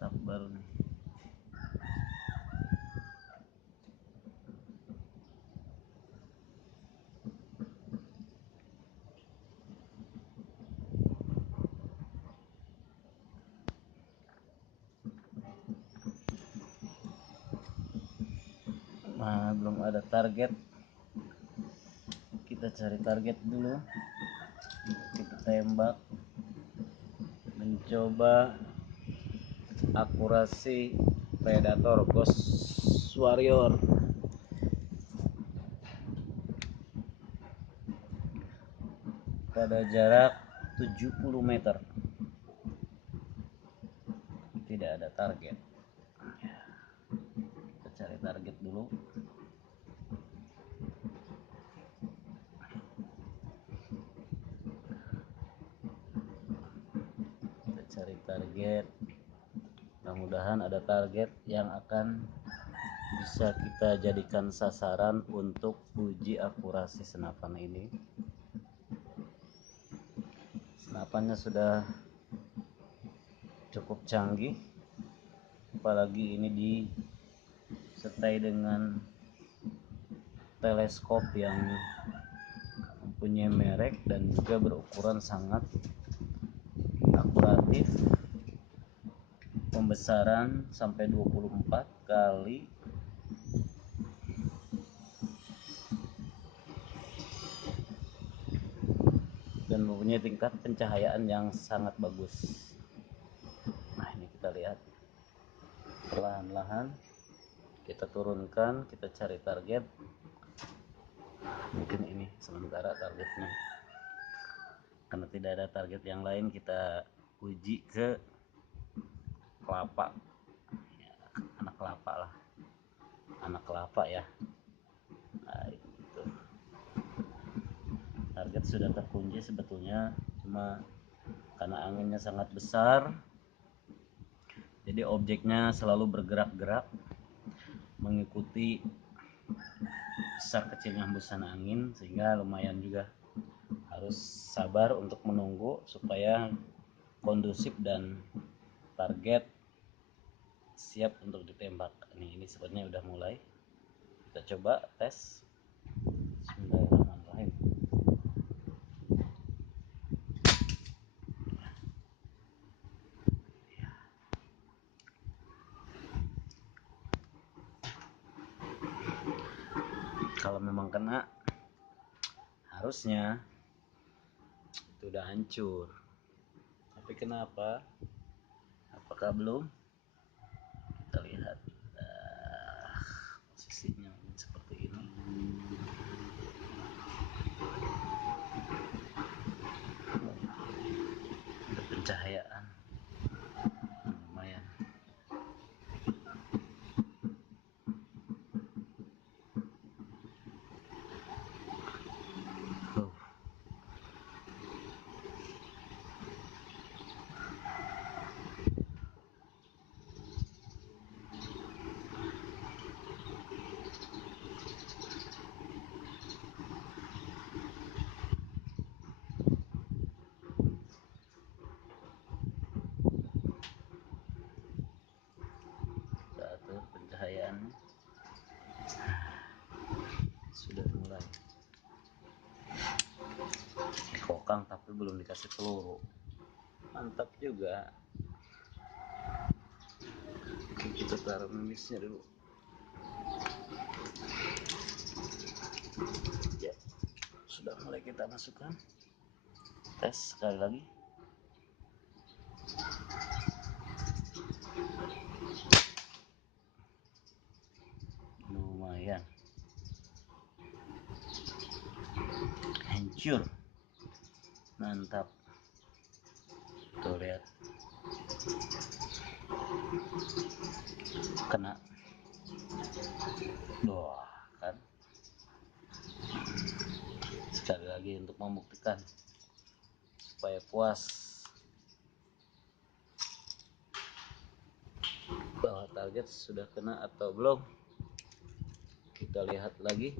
mantap baru nih. Nah, belum ada target, kita cari target dulu, kita tembak, mencoba akurasi predator Ghost Warrior pada jarak 70 meter. Tidak ada target, kita cari target dulu. Kita cari target, mudah-mudahan ada target yang akan bisa kita jadikan sasaran untuk uji akurasi senapan ini. Senapannya sudah cukup canggih, apalagi ini disertai dengan teleskop yang mempunyai merek dan juga berukuran sangat akuratif, pembesaran sampai 24 kali dan mempunyai tingkat pencahayaan yang sangat bagus. Nah, ini kita lihat perlahan-lahan kita turunkan, kita cari target. Mungkin ini sementara targetnya, karena tidak ada target yang lain. Kita uji ke kelapa ya, anak kelapa lah, anak kelapa ya. Nah, itu target sudah terkunci sebetulnya, cuma karena anginnya sangat besar, jadi objeknya selalu bergerak-gerak mengikuti besar kecilnya hembusan angin, sehingga lumayan juga harus sabar untuk menunggu supaya kondusif dan target siap untuk ditembak. Ini sepertinya udah mulai, kita coba tes. Bismillahirrahmanirrahim. Kalau memang kena, harusnya itu udah hancur. Tapi kenapa? Apakah belum? Kita lihat. Posisinya seperti ini. Ada pencahayaan lumayan. Atur pencahayaannya, sudah mulai kokang tapi belum dikasih peluru. Mantap juga. Kita taruh mimisnya dulu ya. Sudah mulai kita masukkan, tes sekali lagi. Lumayan hancur, mantap. Tuh lihat, kena. Wah, kan sekali lagi untuk membuktikan supaya puas bahwa target sudah kena atau belum. Kita lihat lagi.